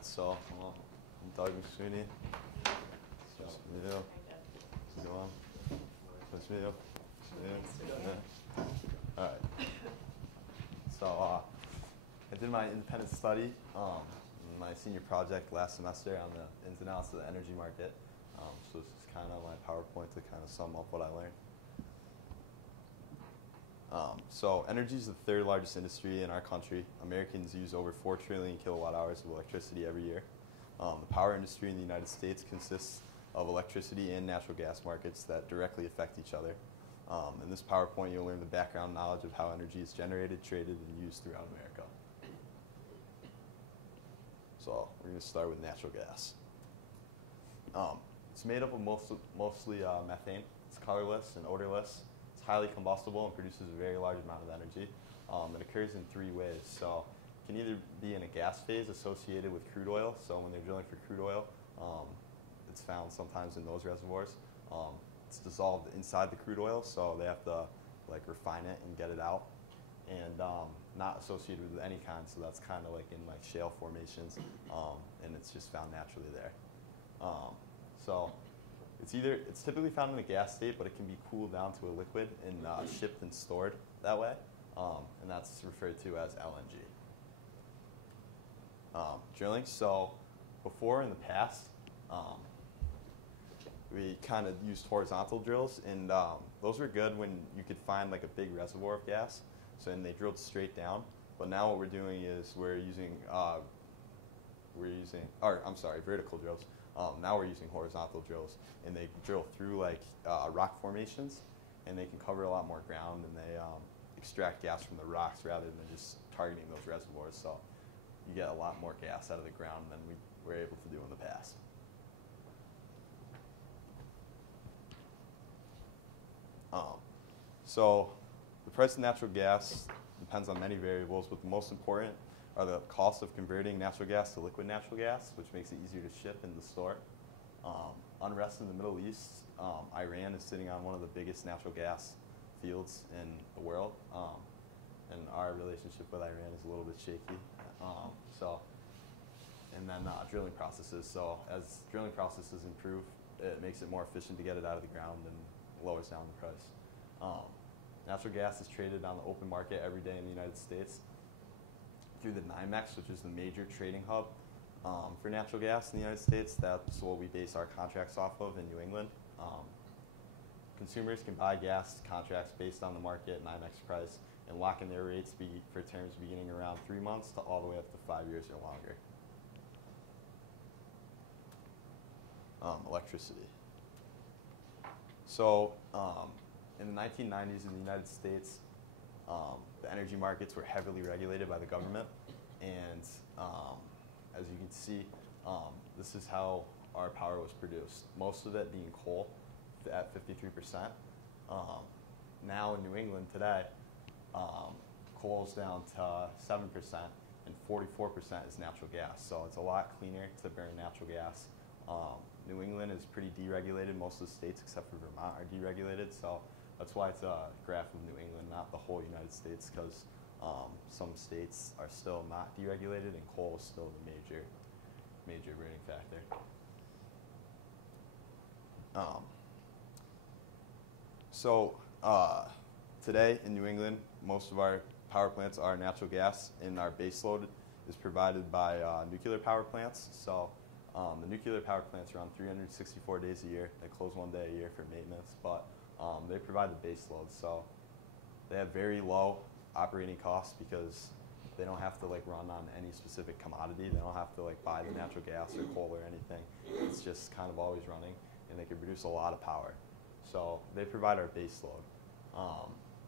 Alright, so I'm Doug McSweeney. Nice to meet you. How's it going? Nice to meet you. Yeah. Alright. So I did my independent study, my senior project last semester on the ins and outs of the energy market. So this is kind of my PowerPoint to kind of sum up what I learned. So energy is the third largest industry in our country. Americans use over 4 trillion kilowatt hours of electricity every year. The power industry in the United States consists of electricity and natural gas markets that directly affect each other. In this PowerPoint, you'll learn the background knowledge of how energy is generated, traded, and used throughout America. So we're going to start with natural gas. It's made up of mostly methane. It's colorless and odorless. It's highly combustible and produces a very large amount of energy. It occurs in 3 ways. So it can either be in a gas phase associated with crude oil. So when they're drilling for crude oil, it's found sometimes in those reservoirs. It's dissolved inside the crude oil, so they have to like refine it and get it out. And not associated with any kind, so that's kind of like in like shale formations, and it's just found naturally there. So it's typically found in a gas state, but it can be cooled down to a liquid and shipped and stored that way, and that's referred to as LNG. Drilling. So before in the past, we kind of used horizontal drills, and those were good when you could find like a big reservoir of gas. So then they drilled straight down. But now what we're doing is we're using vertical drills. Now we're using horizontal drills, and they drill through like rock formations, and they can cover a lot more ground, and they extract gas from the rocks rather than just targeting those reservoirs. So you get a lot more gas out of the ground than we were able to do in the past. So the price of natural gas depends on many variables, but the most important are the cost of converting natural gas to liquid natural gas, which makes it easier to ship and to store. Unrest in the Middle East. Iran is sitting on one of the biggest natural gas fields in the world, and our relationship with Iran is a little bit shaky. And then drilling processes. So as drilling processes improve, it makes it more efficient to get it out of the ground and lowers down the price. Natural gas is traded on the open market every day in the United States through the NYMEX, which is the major trading hub for natural gas in the United States. That's what we base our contracts off of in New England. Consumers can buy gas contracts based on the market NYMEX price and lock in their rates for terms beginning around 3 months to all the way up to 5 years or longer. Electricity. So in the 1990s in the United States, the energy markets were heavily regulated by the government, and as you can see, this is how our power was produced. Most of it being coal at 53%. Now in New England today, coal is down to 7%, and 44% is natural gas. So it's a lot cleaner to burn natural gas. New England is pretty deregulated. Most of the states except for Vermont are deregulated. So that's why it's a graph of New England, not the whole United States, because some states are still not deregulated, and coal is still the major burning factor. Today in New England, most of our power plants are natural gas, and our base load is provided by nuclear power plants. So the nuclear power plants run 364 days a year. They close 1 day a year for maintenance, but they provide the base load. So they have very low operating costs because they don't have to like run on any specific commodity. They don't have to like buy the natural gas or coal or anything. It's just kind of always running, and they can produce a lot of power. So they provide our base load.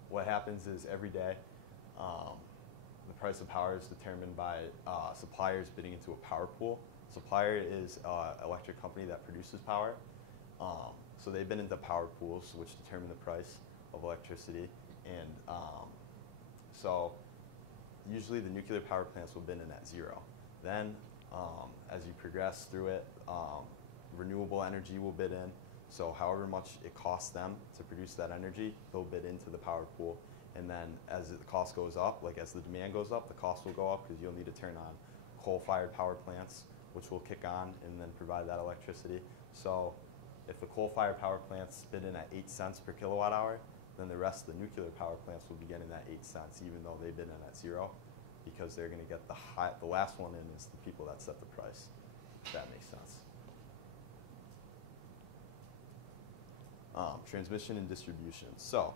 What happens is every day, the price of power is determined by suppliers bidding into a power pool. Supplier is an electric company that produces power. So they bid into power pools, which determine the price of electricity. And so usually the nuclear power plants will bid in at 0. Then as you progress through it, renewable energy will bid in. So however much it costs them to produce that energy, they'll bid into the power pool. And then as the cost goes up, like as the demand goes up, the cost will go up because you'll need to turn on coal-fired power plants which will kick on and then provide that electricity. So if the coal-fired power plants bid in at 8 cents per kilowatt hour, then the rest of the nuclear power plants will be getting that 8 cents, even though they bid in at 0, because they're going to get the last one in is the people that set the price, if that makes sense. Transmission and distribution. So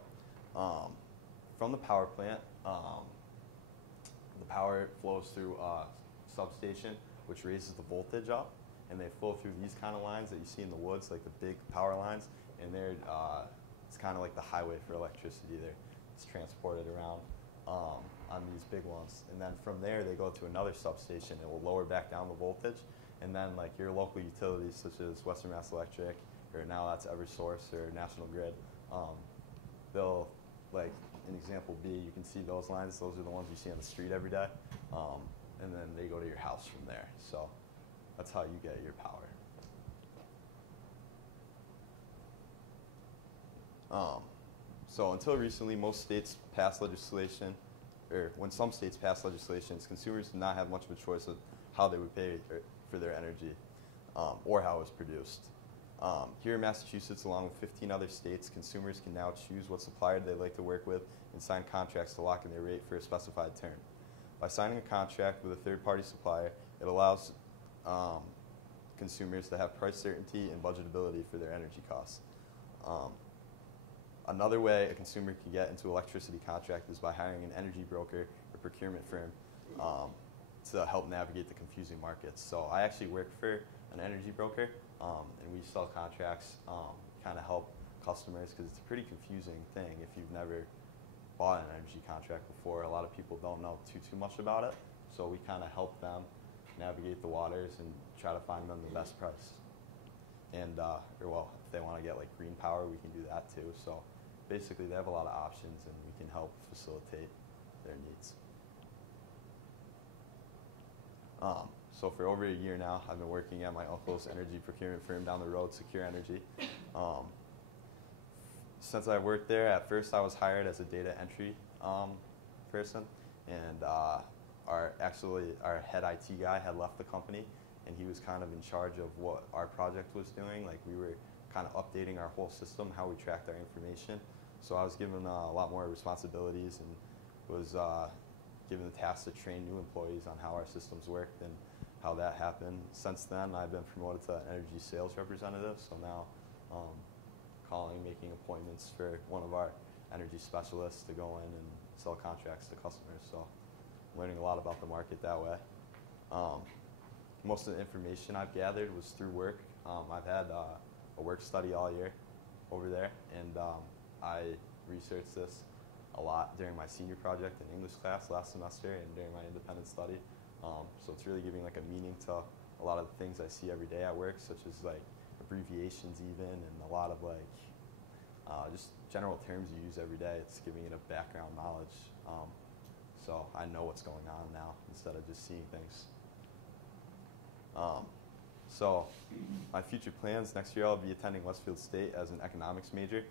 from the power plant, the power flows through a substation, which raises the voltage up, and they flow through these kind of lines that you see in the woods, like the big power lines, and it's kind of like the highway for electricity there. It's transported around on these big ones, and then from there they go to another substation. It will lower back down the voltage, and then like your local utilities such as Western Mass Electric, or now that's EverSource or National Grid, they'll, like in example B, you can see those lines. Those are the ones you see on the street every day, and then they go to your house from there. So that's how you get your power. So until recently, most states passed legislation, or when some states passed legislation, consumers did not have much of a choice of how they would pay for their energy or how it was produced. Here in Massachusetts, along with 15 other states, consumers can now choose what supplier they'd like to work with and sign contracts to lock in their rate for a specified term. By signing a contract with a third-party supplier, it allows consumers to have price certainty and budgetability for their energy costs. Another way a consumer can get into electricity contract is by hiring an energy broker or procurement firm to help navigate the confusing markets. So I actually work for an energy broker, and we sell contracts, kind of help customers, because it's a pretty confusing thing if you've never bought an energy contract before. A lot of people don't know too much about it, so we kind of help them navigate the waters and try to find them the best price. And or well, if they want to get like green power, we can do that too. So basically, they have a lot of options, and we can help facilitate their needs. So for over a year now, I've been working at my uncle's energy procurement firm down the road, Secure Energy. Since I worked there, at first I was hired as a data entry person, and our head IT guy had left the company, and he was kind of in charge of what our project was doing. Like, we were kind of updating our whole system, how we tracked our information. So I was given a lot more responsibilities and was given the task to train new employees on how our systems worked and how that happened. Since then, I've been promoted to energy sales representative, so now calling, making appointments for one of our energy specialists to go in and sell contracts to customers. So learning a lot about the market that way. Most of the information I've gathered was through work. I've had a work study all year over there, and I researched this a lot during my senior project in English class last semester and during my independent study. So it's really giving like a meaning to a lot of the things I see every day at work, such as like abbreviations even, and a lot of like just general terms you use every day. It's giving it a background knowledge. So I know what's going on now instead of just seeing things. So my future plans, next year I'll be attending Westfield State as an economics major.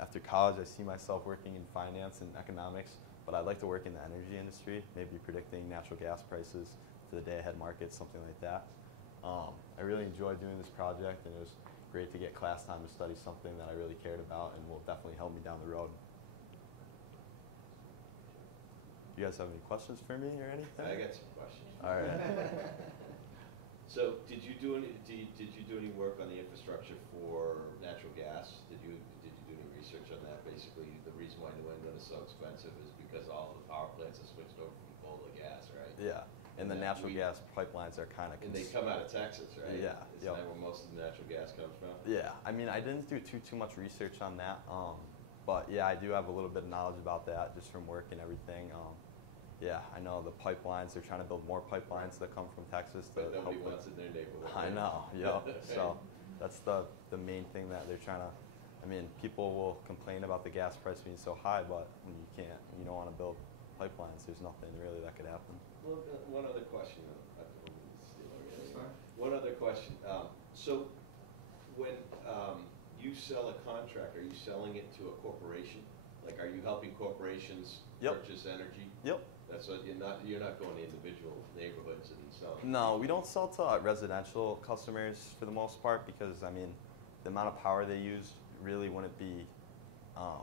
After college, I see myself working in finance and economics, but I'd like to work in the energy industry, maybe predicting natural gas prices for the day-ahead market, something like that. I really enjoyed doing this project, and it was great to get class time to study something that I really cared about and will definitely help me down the road. You guys have any questions for me or anything? I got some questions. All right. So, did you do any work on the infrastructure for natural gas? Did you do any research on that? Basically, the reason why New England is so expensive is because all the power plants have switched over from coal to gas, right? Yeah, and the natural gas pipelines are kind of. And they come out of Texas, right? Yeah. Isn't that where most of the natural gas comes from? Yeah, I mean, I didn't do too much research on that, but yeah, I do have a little bit of knowledge about that just from work and everything. Yeah, I know the pipelines, they're trying to build more pipelines that come from Texas. But nobody wants in their neighborhood. I know, yeah. So that's the main thing that they're trying to, I mean, people will complain about the gas price being so high, but when you don't want to build pipelines, there's nothing really that could happen. Well, one other question. One other question. So when you sell a contract, are you selling it to a corporation? Like, are you helping corporations Yep. purchase energy? Yep. That's what, you're not going to individual neighborhoods and selling? No, we don't sell to residential customers for the most part because, I mean, the amount of power they use really wouldn't be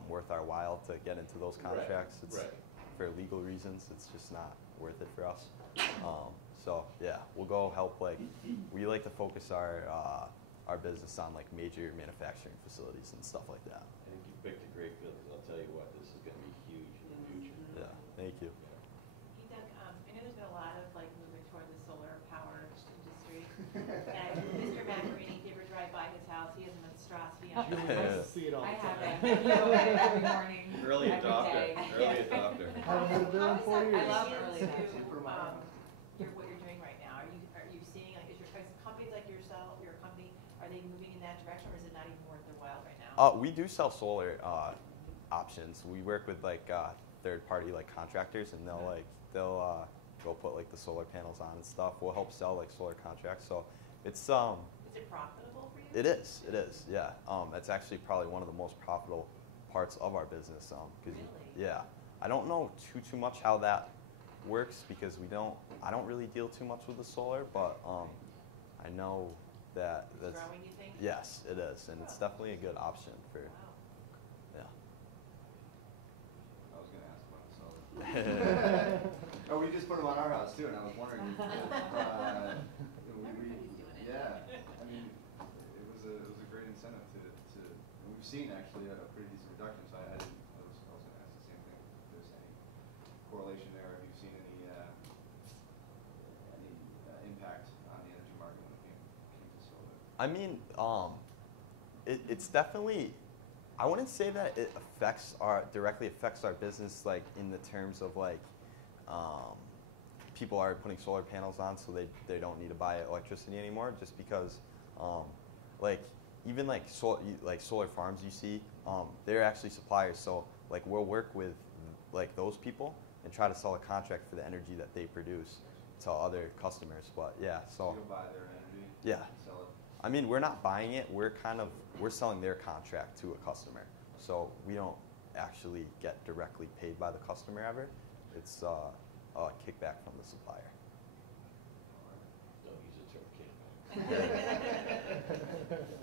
worth our while to get into those contracts. Right, It's right. for legal reasons. It's just not worth it for us. So yeah, we'll go help. Like we like to focus our business on like major manufacturing facilities and stuff like that. I think you picked a great field, 'cause I'll tell you what, this is gonna be huge in the future. Yeah, thank you. Hey Doug, I know there's been a lot of like movement toward the solar power industry. And Mr. McSweeney, if you ever drive by his house, he has a monstrosity on Julie his likes house. to see it all I the time. haven't. You know, every morning. Early every adopter, day. early adopter. Haven't had a bill in 40 years. I love How early does that adoption. fit into what you're doing right now? Are you seeing, like, is companies like yourself, your company, are they moving in that direction, or is it not even worth their while right now? We do sell solar options. We work with like third-party like contractors, and they'll go put like the solar panels on and stuff. We'll help sell like solar contracts. So it's Is it profitable for you? It is. Yeah. That's actually probably one of the most profitable parts of our business. Really? Yeah. I don't know too much how that works because I don't really deal too much with the solar, but I know that It's that's growing, you think? yes, it is, and it's definitely a good option for Wow. yeah. I was gonna ask about solar. Oh, we just put them on our house too, and I was wondering if, Everybody's doing it. yeah, I mean, it was a great incentive to, and we've seen actually a pretty decent reduction, so I was gonna ask the same thing, if there's any correlation there, have you seen any impact on the energy market when it came to solar? I mean, it's definitely. I wouldn't say that it directly affects our business like in the terms of like people are putting solar panels on so they don't need to buy electricity anymore just because like even like solar farms you see they're actually suppliers, so like we'll work with like those people and try to sell a contract for the energy that they produce to other customers. But yeah, so You'll buy their energy, yeah. and sell it. I mean, we're not buying it. We're selling their contract to a customer. So we don't actually get directly paid by the customer ever. It's a kickback from the supplier. Don't use the term kickback.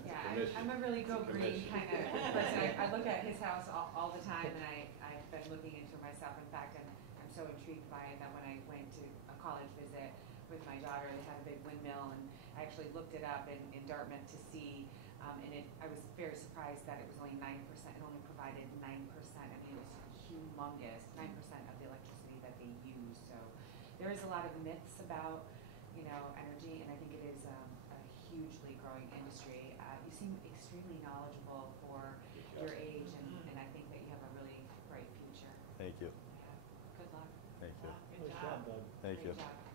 Yeah, Commission. I'm a really go It's a green commission. kind of person. I look at his house all the time, and I've been looking into it myself. In fact, I'm so intrigued by it that when I went to a college visit with my daughter, they had a big windmill, and I actually looked it up in Dartmouth to see, and I was very surprised that it was only 9%. It only provided 9%. I mean, it was humongous, 9% of the electricity that they use. So there is a lot of myths about, energy, and I think it is a hugely growing industry. You seem extremely knowledgeable for your age, and I think that you have a really bright future. Thank you. Yeah. Good luck. Thank you. Good Nice job. job, Doug. Thank you. Great job.